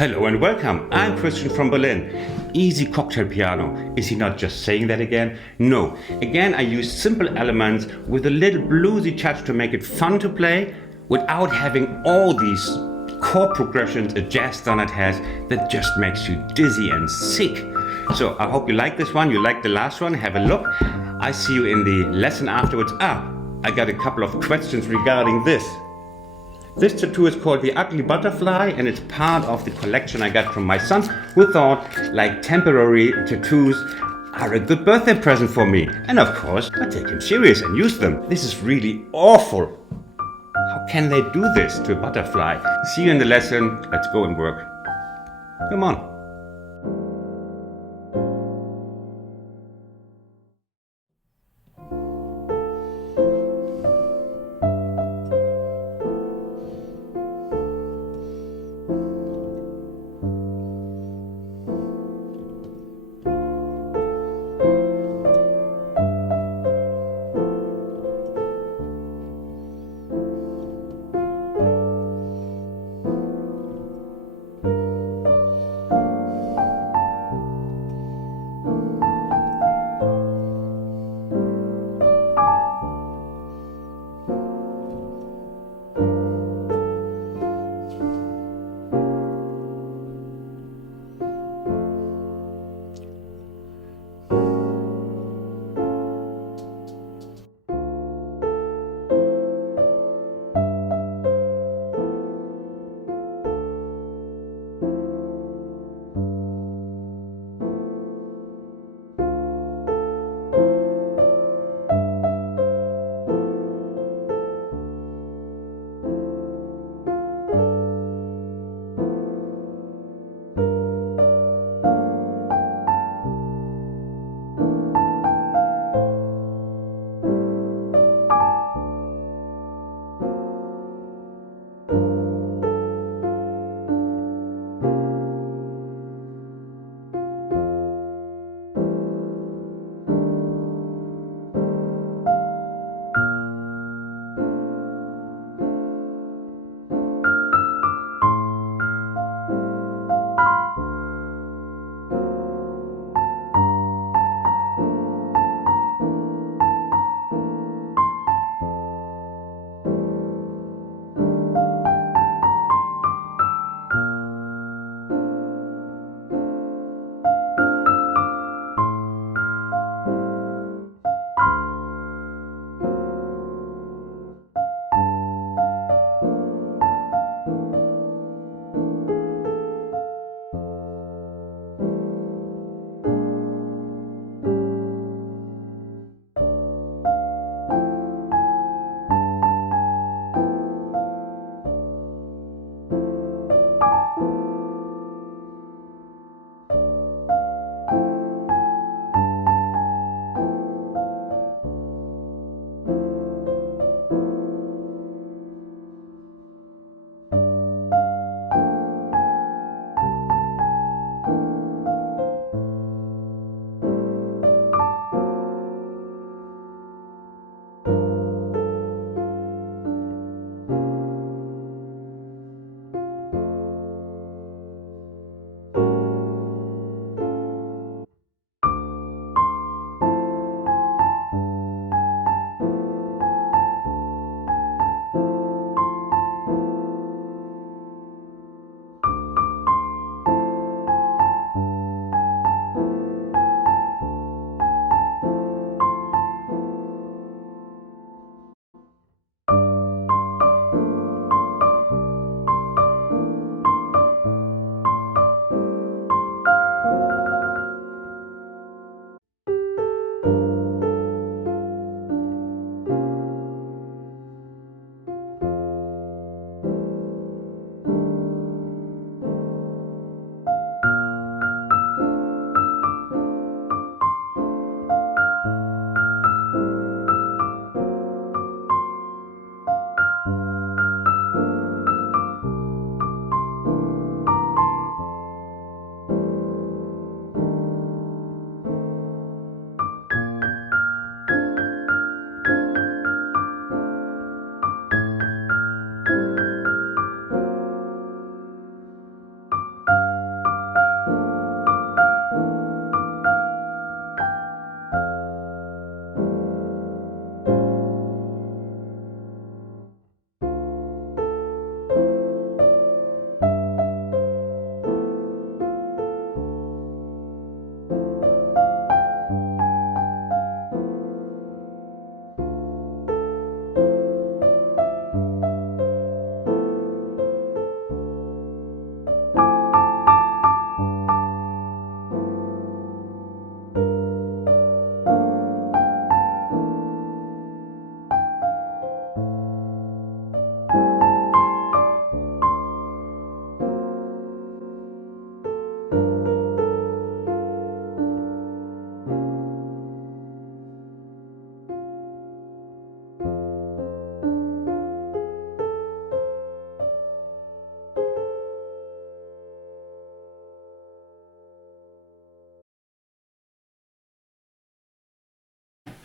Hello and welcome. I'm Christian from Berlin. Easy cocktail piano. Is he not just saying that again? No. Again, I use simple elements with a little bluesy touch to make it fun to play without having all these chord progressions a jazz standard has that just makes you dizzy and sick. So I hope you like this one. You like the last one. Have a look. I see you in the lesson afterwards. I got a couple of questions regarding this. This tattoo is called the Ugly Butterfly and it's part of the collection I got from my son, who thought like temporary tattoos are a good birthday present for me. And of course, I take him serious and use them. This is really awful. How can they do this to a butterfly? See you in the lesson. Let's go and work. Come on.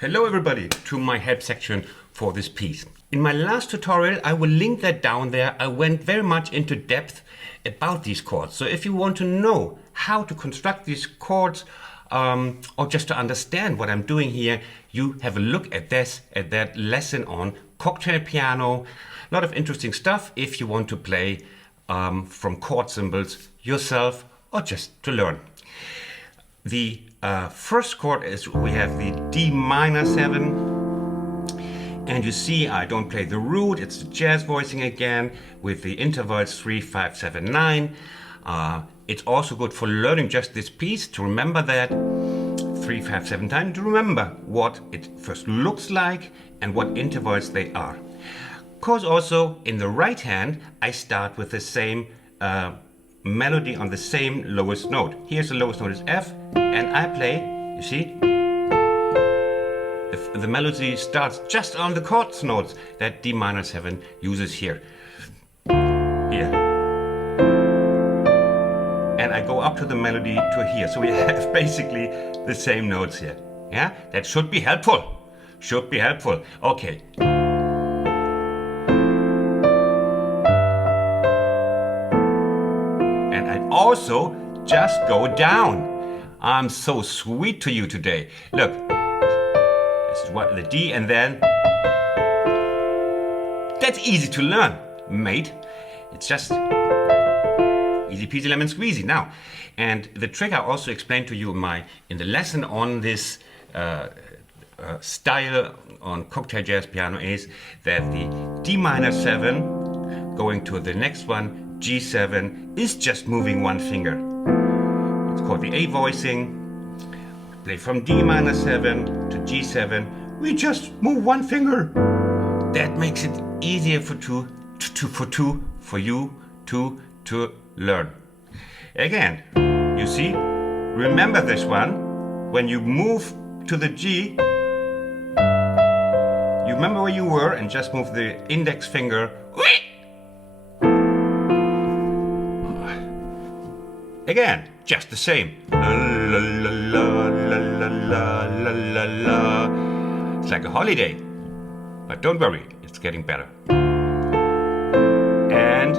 Hello everybody to my help section for this piece. In my last tutorial, I will link that down there. I went very much into depth about these chords. So if you want to know how to construct these chords or just to understand what I'm doing here, you have a look at that lesson on cocktail piano. A lot of interesting stuff if you want to play from chord symbols yourself or just to learn. The first chord is we have the D minor 7. And you see I don't play the root, it's the jazz voicing again with the intervals 3, 5, 7, 9. It's also good for learning just this piece to remember that 3, 5, 7 times, to remember what it first looks like and what intervals they are. Of course, also in the right hand, I start with the same melody on the same lowest note. Here's the lowest note is F, and I play, you see, the melody starts just on the chord notes that D minor 7 uses here. Here. And I go up to the melody to here. So we have basically the same notes here. Yeah? That should be helpful. Should be helpful. Okay. And I also just go down. I'm so sweet to you today. Look. What the D, and then that's easy to learn, mate. It's just easy peasy lemon squeezy now. And the trick I also explained to you in the lesson on this style on cocktail jazz piano is that the D minor 7 going to the next one, G7, is just moving one finger. It's called the A voicing. Play from D minor 7 to G7, we just move one finger. That makes it easier for you to learn. Again, you see, remember this one. When you move to the G, you remember where you were and just move the index finger. Again, just the same. La, la, la, la, la, la, la, la, la. It's like a holiday. But don't worry, it's getting better. And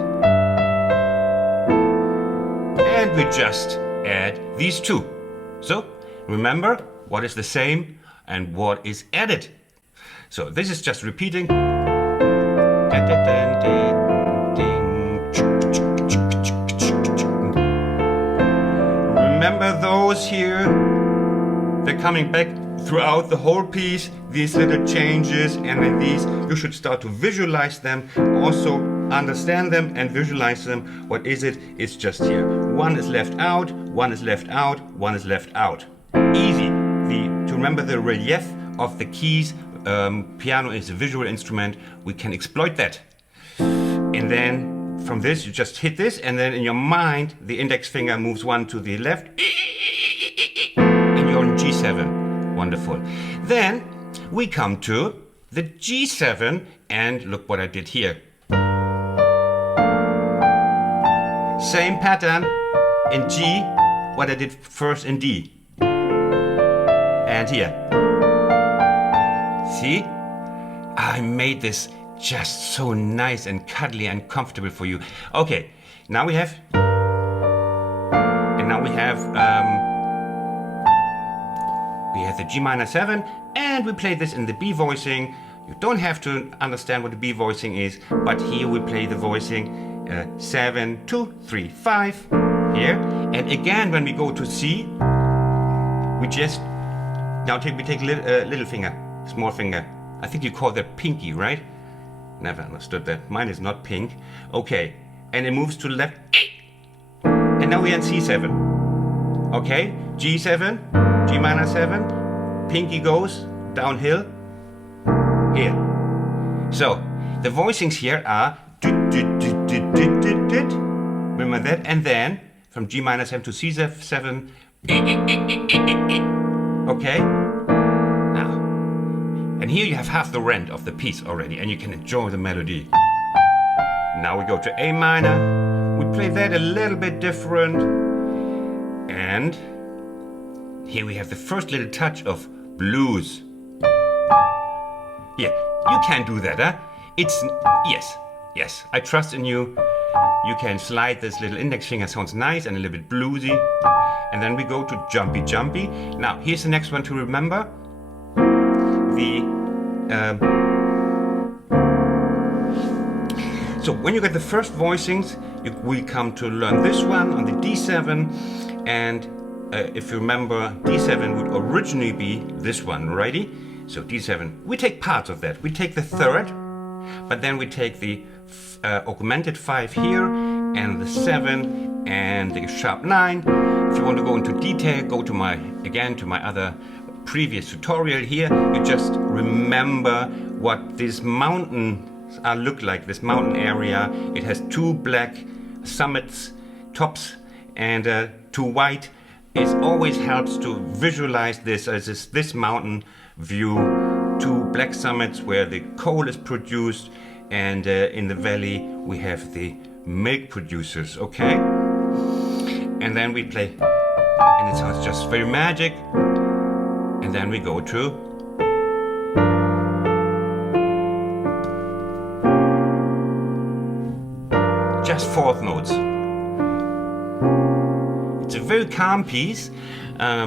we just add these two. So remember what is the same and what is added. So this is just repeating. Remember those here? They're coming back throughout the whole piece, these little changes, and then these, you should start to visualize them, also understand them and visualize them. What is it? It's just here. One is left out, one is left out, one is left out. Easy. To remember the relief of the keys, piano is a visual instrument, we can exploit that. And then from this, you just hit this, and then in your mind, the index finger moves one to the left, and you're on G7. Wonderful. Then we come to the G7, and look what I did here. Same pattern in G, what I did first in D. And here. See? I made this just so nice and cuddly and comfortable for you. Okay, now we have the G minor 7, and we play this in the B voicing. You don't have to understand what the B voicing is, but here we play the voicing 7, 2, 3, 5 here. And again, when we go to C, we just we take little finger, small finger. I think you call that pinky, right? Never understood that. Mine is not pink. Okay, and it moves to the left. And now we're in C7. Okay, G7, G minor 7. Pinky goes downhill here. So the voicings here are remember that, and then from G minor 7 to C7. Okay. Now, and here you have half the rent of the piece already, and you can enjoy the melody. Now we go to A minor. We play that a little bit different, and here we have the first little touch of blues. Yeah, you can do that, huh? Yes, I trust in you. You can slide this little index finger, sounds nice and a little bit bluesy. And then we go to jumpy, jumpy. Now, here's the next one to remember. So when you get the first voicings, we come to learn this one on the D7. And if you remember, D7 would originally be this one, righty? So D7, we take parts of that. We take the third, but then we take the augmented 5 here, and the 7, and the sharp 9. If you want to go into detail, go to my other previous tutorial here. You just remember what this mountain look like, this mountain area. It has 2 black summits, tops, and 2 white. It always helps to visualize this as this mountain view. 2 black summits where the coal is produced, and in the valley we have the milk producers, okay? And then we play, and it sounds just very magic. And then we go to just 4th notes. It's a very calm piece,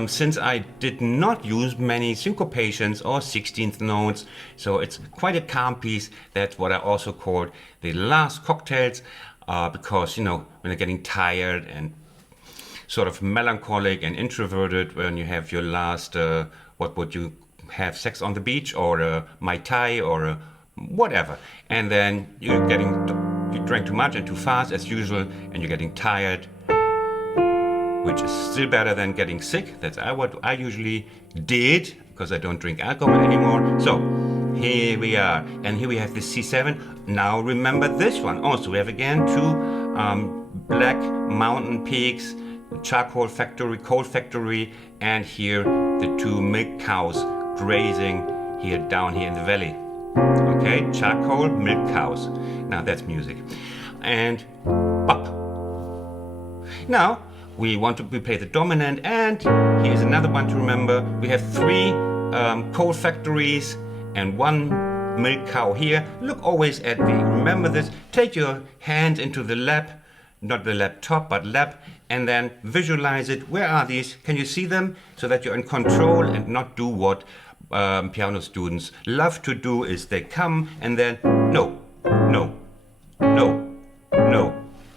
since I did not use many syncopations or 16th notes, so it's quite a calm piece. That's what I also called the last cocktails, because, you know, when you're getting tired and sort of melancholic and introverted, when you have your last, what would you have, sex on the beach, or Mai Tai, or whatever, and then you drank too much and too fast as usual, and you're getting tired, which is still better than getting sick. That's what I usually did, because I don't drink alcohol anymore. So here we are, and here we have the C7. Now remember this one also. We have again 2 black mountain peaks, charcoal factory, coal factory, and here the 2 milk cows grazing here down here in the valley. Okay, charcoal, milk cows. Now that's music. And bop. Now we play the dominant, and here's another one to remember. We have 3 coal factories and 1 milk cow here. Look always at remember this, take your hand into the lap, not the laptop, but lap, and then visualize it. Where are these? Can you see them? So that you're in control and not do what piano students love to do, is they come and then no.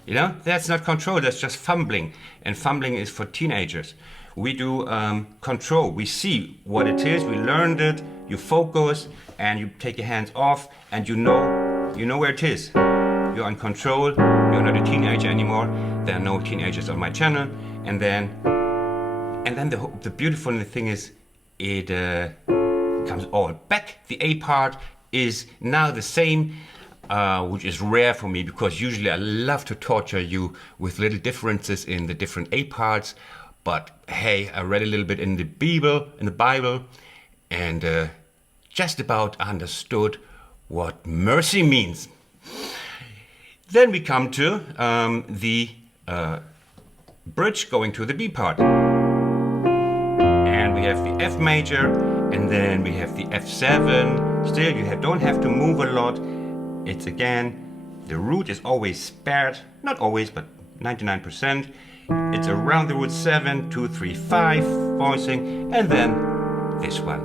You know, that's not control, that's just fumbling. And fumbling is for teenagers. We do control. We see what it is, we learned it, you focus, and you take your hands off, and you know where it is. You're in control, you're not a teenager anymore. There are no teenagers on my channel. And then the beautiful thing is, it comes all back. The A part is now the same, which is rare for me, because usually I love to torture you with little differences in the different A parts. But hey, I read a little bit in the Bible, and just about understood what mercy means. Then we come to the bridge going to the B part. And we have the F major, and then we have the F7. Still, you don't have to move a lot. It's again, the root is always spared, not always, but 99%. It's around the root 7, 2, 3, 5 voicing, and then this one.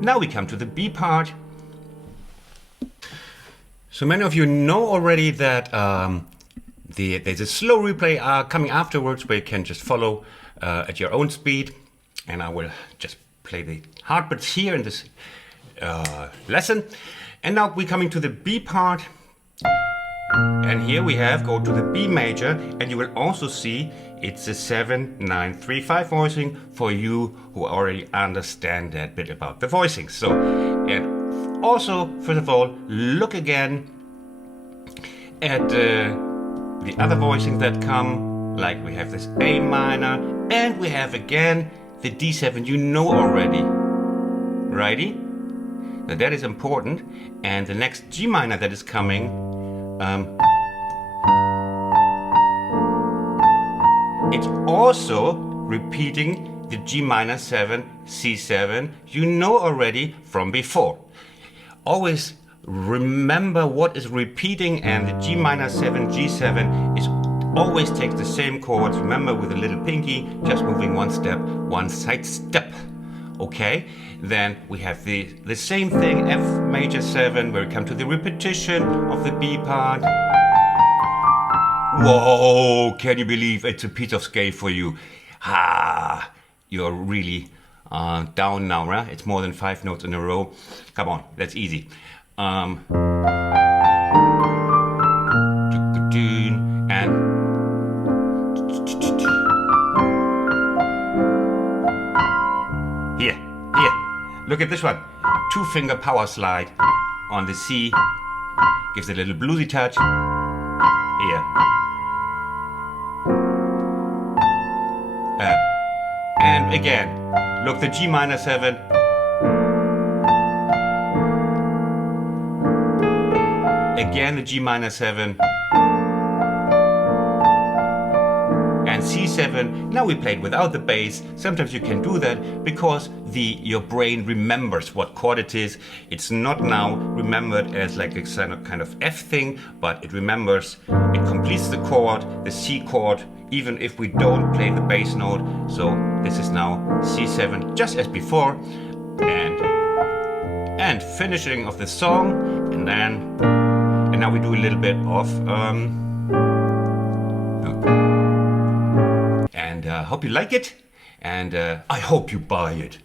Now we come to the B part. So many of you know already that there's a slow replay coming afterwards, where you can just follow at your own speed, and I will just play the hard bits here in this lesson. And now we're coming to the B part, and here we go to the B major, and you will also see it's a 7, 9, 3, 5 voicing for you who already understand that bit about the voicing. So, and also, first of all, look again at the other voicings that come, like we have this A minor, and we have again the D7 you know already. Righty? Now that is important. And the next G minor that is coming, it's also repeating the G minor 7, C7, you know already from before. Always remember what is repeating, and the G minor 7, G7 is always takes the same chords. Remember, with a little pinky, just moving one step, one side step. Okay, then we have the same thing, F major 7, where we come to the repetition of the B part. Whoa, can you believe it's a piece of scale for you? Ah, you're really down now, right? It's more than 5 notes in a row. Come on, that's easy. And here, look at this one. 2-finger power slide on the C, gives a little bluesy touch. Here. And again, look, the G minor 7. Again, the G minor 7. And C7. Now we played without the bass. Sometimes you can do that because your brain remembers what chord it is. It's not now remembered as like a kind of F thing, but it remembers, it completes the chord, the C chord, even if we don't play the bass note. So this is now C7, just as before, and finishing of the song, and now we do a little bit of hope you like it, and I hope you buy it.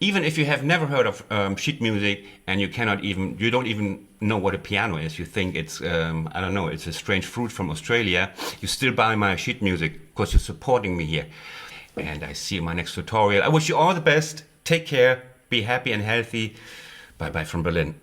Even if you have never heard of sheet music and you don't even know what a piano is, you think it's, I don't know, it's a strange fruit from Australia, you still buy my sheet music because you're supporting me here. And I see you in my next tutorial. I wish you all the best. Take care. Be happy and healthy. Bye bye from Berlin.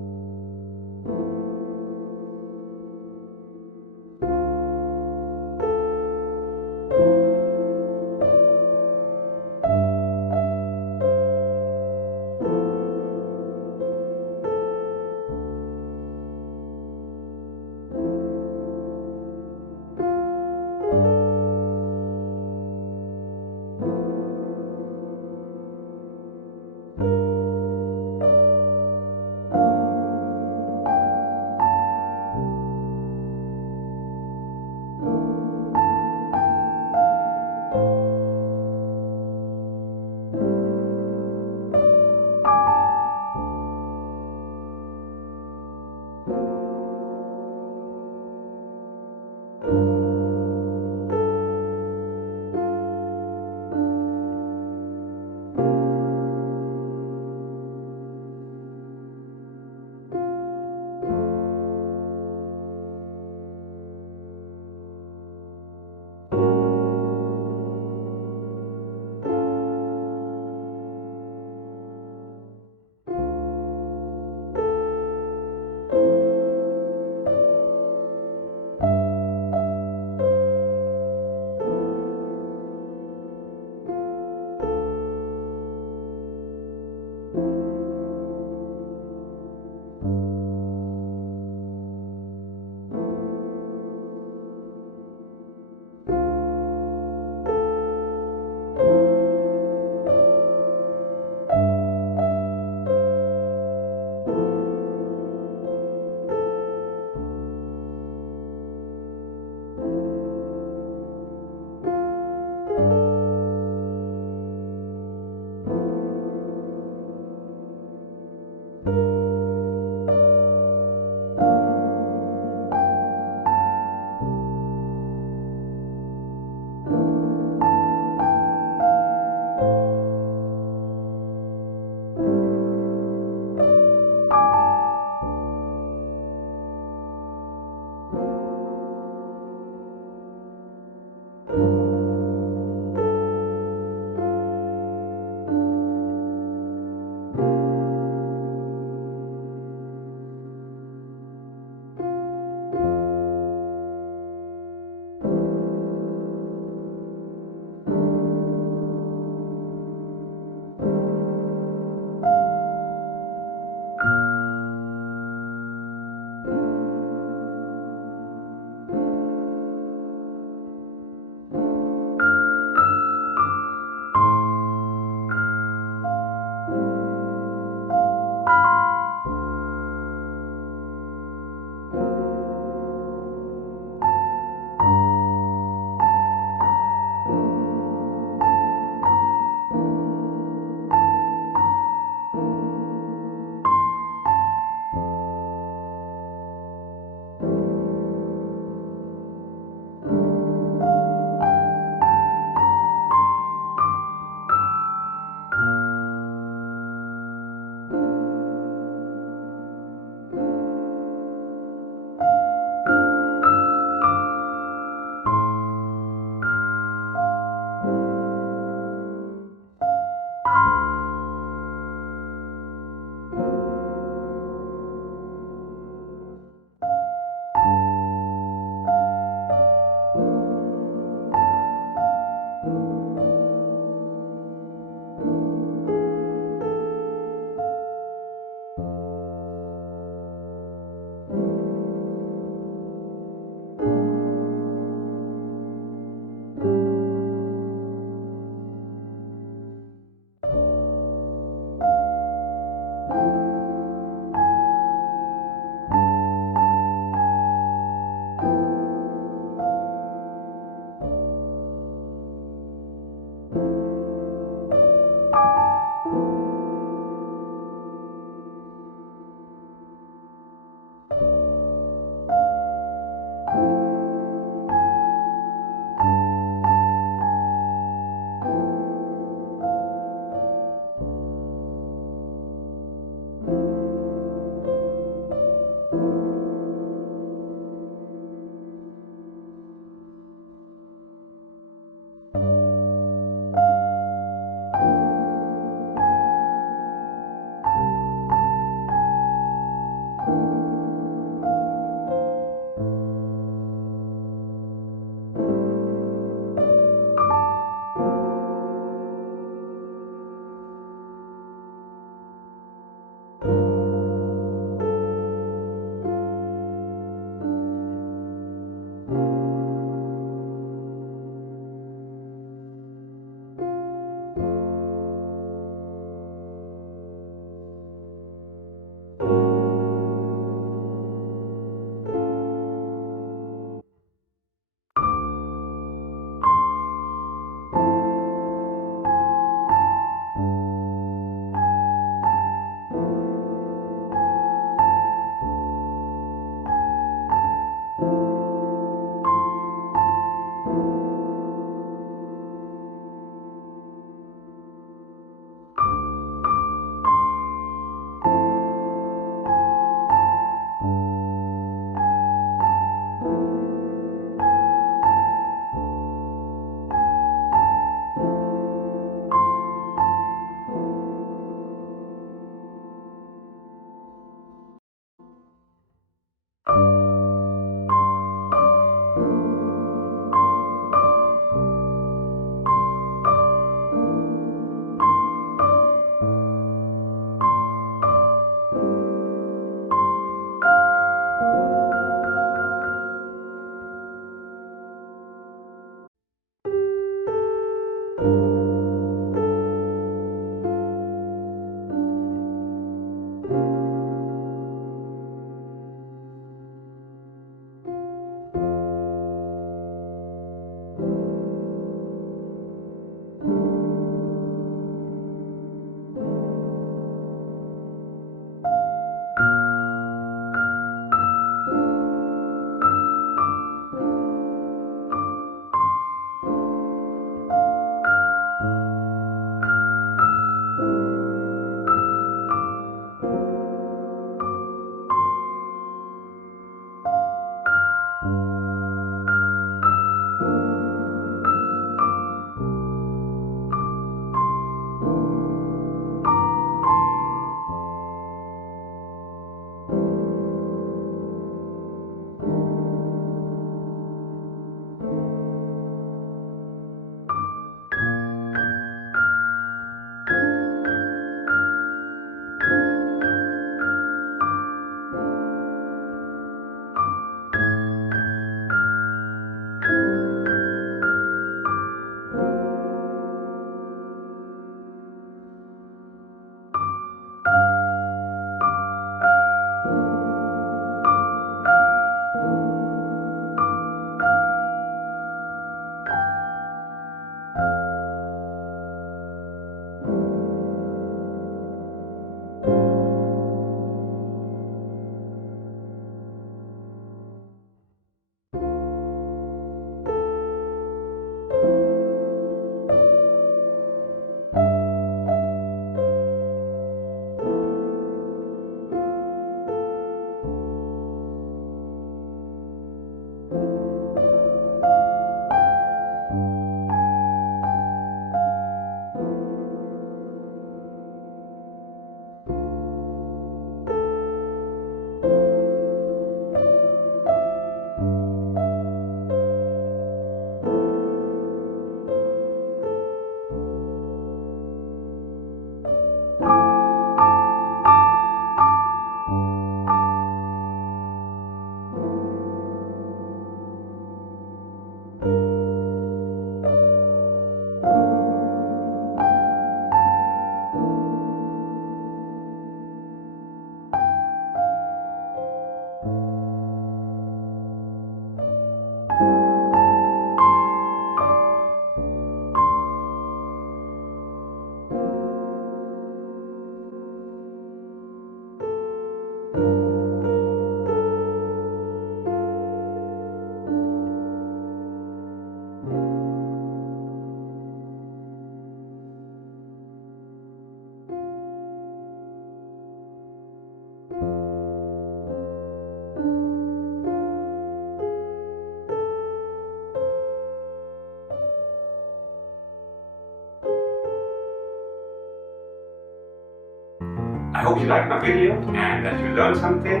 hope you liked my video and that you learned something.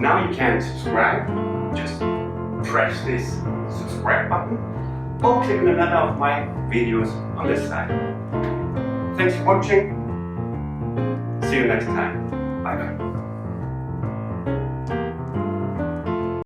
Now you can subscribe. Just press this subscribe button or click on another of my videos on this side. Thanks for watching. See you next time. Bye bye.